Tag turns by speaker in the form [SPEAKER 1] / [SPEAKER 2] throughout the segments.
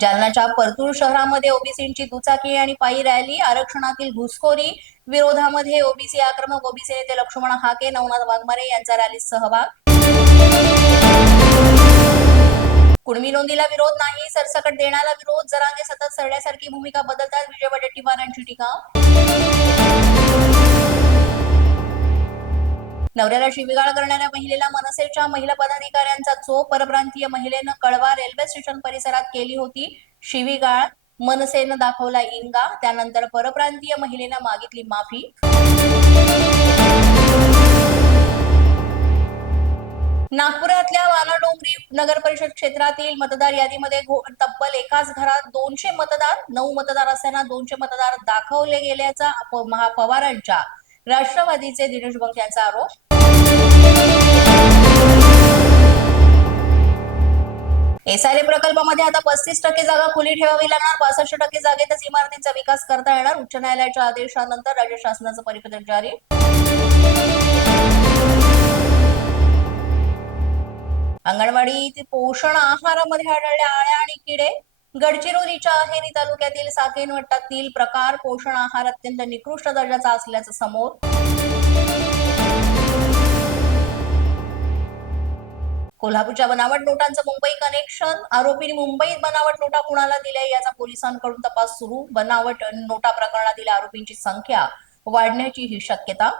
[SPEAKER 1] जालनाच्या परतूर शहरामध्ये ओबीसींची दुचाकी आणि पायी रॅली आरक्षणातील घुसखोरी विरोधामध्ये ओबीसी आक्रमक ओबीसी नेते लक्ष्मण हाके नवनाथ वाघमारे यांचा रॅलीत सहभाग. कुणबी नोंदीला विरोध नाही सरसकट देण्याला विरोध जरांगे सतत सरण्यासारखी भूमिका बदलतात विजय वडेट्टीवारांची टीका. नवऱ्याला शिवीगाळ करणाऱ्या महिलेला मनसेच्या महिला पदाधिकाऱ्यांचा चो परप्रांतीय महिलेनं कळवा रेल्वे स्टेशन परिसरात केली होती. शिवीगाळ मनसेनं दाखवला इंगा त्यानंतर परप्रांतीय महिलेनं मागितली माफी. नागपुरातल्या वालाडोंगरी नगर परिषद क्षेत्रातील मतदार यादीमध्ये घो- तब्बल एकाच घरात दोनशे मतदार नऊ मतदार असताना दोनशे मतदार दाखवले गेल्याचा महा पवारांच्या राष्ट्रवादीचे दिनेश बंग यांचा आरोप. एसआरए प्रकल्पामध्ये आता पस्तीस टक्के जागा खुली ठेवावी लागणार. पासष्ट टक्के जागेतच इमारतींचा विकास करता येणार. उच्च न्यायालयाच्या आदेशानंतर राज्य शासनाचं परिपत्रक जारी. अंगणवाडी पोषण आहारामध्ये आढळल्या आळ्या आणि किडे. गडचिरोलीच्या अहेरी तालुक्यातील साकेन वट्टातील प्रकार पोषण आहार अत्यंत निकृष्ट दर्जाचा असल्याचं समोर. कोल्हापूरच्या बनावट नोटांचं मुंबई कनेक्शन आरोपींनी मुंबईत बनावट नोटा कुणाला दिल्या याचा पोलिसांकडून तपास सुरू. बनावट नोटा प्रकरणातील आरोपींची संख्या वाढण्याची ही शक्यता.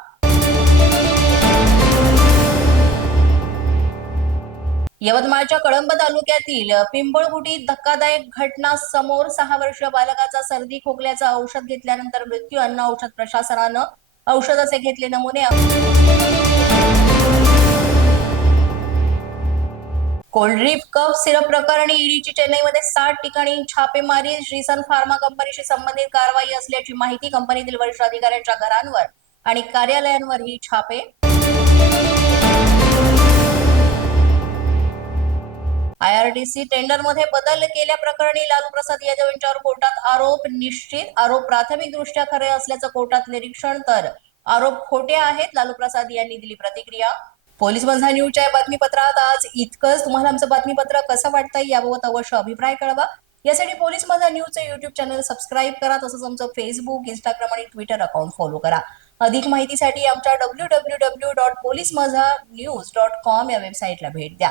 [SPEAKER 1] यवतमाळच्या कळंब तालुक्यातील पिंपळगुटीत धक्कादायक घटना समोर सहा वर्षीय बालकाचा सर्दी खोकल्याचं औषध घेतल्यानंतर मृत्यू अन्न औषध प्रशासनानं औषधाचे घेतले नमुने. कोल्ड्रीप कफ सिरप प्रकरणी ईडीची चेन्नईमध्ये साठ ठिकाणी छापेमारी श्रीसन फार्मा कंपनीशी संबंधित कारवाई असल्याची माहिती कंपनीतील वरिष्ठ अधिकाऱ्यांच्या घरांवर आणि कार्यालयांवर ही छापे आयआरटीसी टेंडरमध्ये बदल केल्याप्रकरणी लालू प्रसाद यादव यांच्यावर कोर्टात आरोप निश्चित. आरोप प्राथमिक दृष्ट्या खरे असल्याचं कोर्टात निरीक्षण तर आरोप खोटे आहेत लालू प्रसाद यांनी दिली प्रतिक्रिया. पोलीस बंधा न्यूजच्या बातमीपत्रात आज इतकंच. तुम्हाला आमचं बातमीपत्र कसं वाटतंय याबाबत अवश्य अभिप्राय कळवा. यासाठी पोलीस माझा न्यूजचं युट्यूब चॅनल सबस्क्राईब करा तसंच आमचं फेसबुक इंस्टाग्राम आणि ट्विटर अकाउंट फॉलो करा. अधिक माहितीसाठी आमच्या W W W dot police Majha news dot com या वेबसाईटला भेट द्या.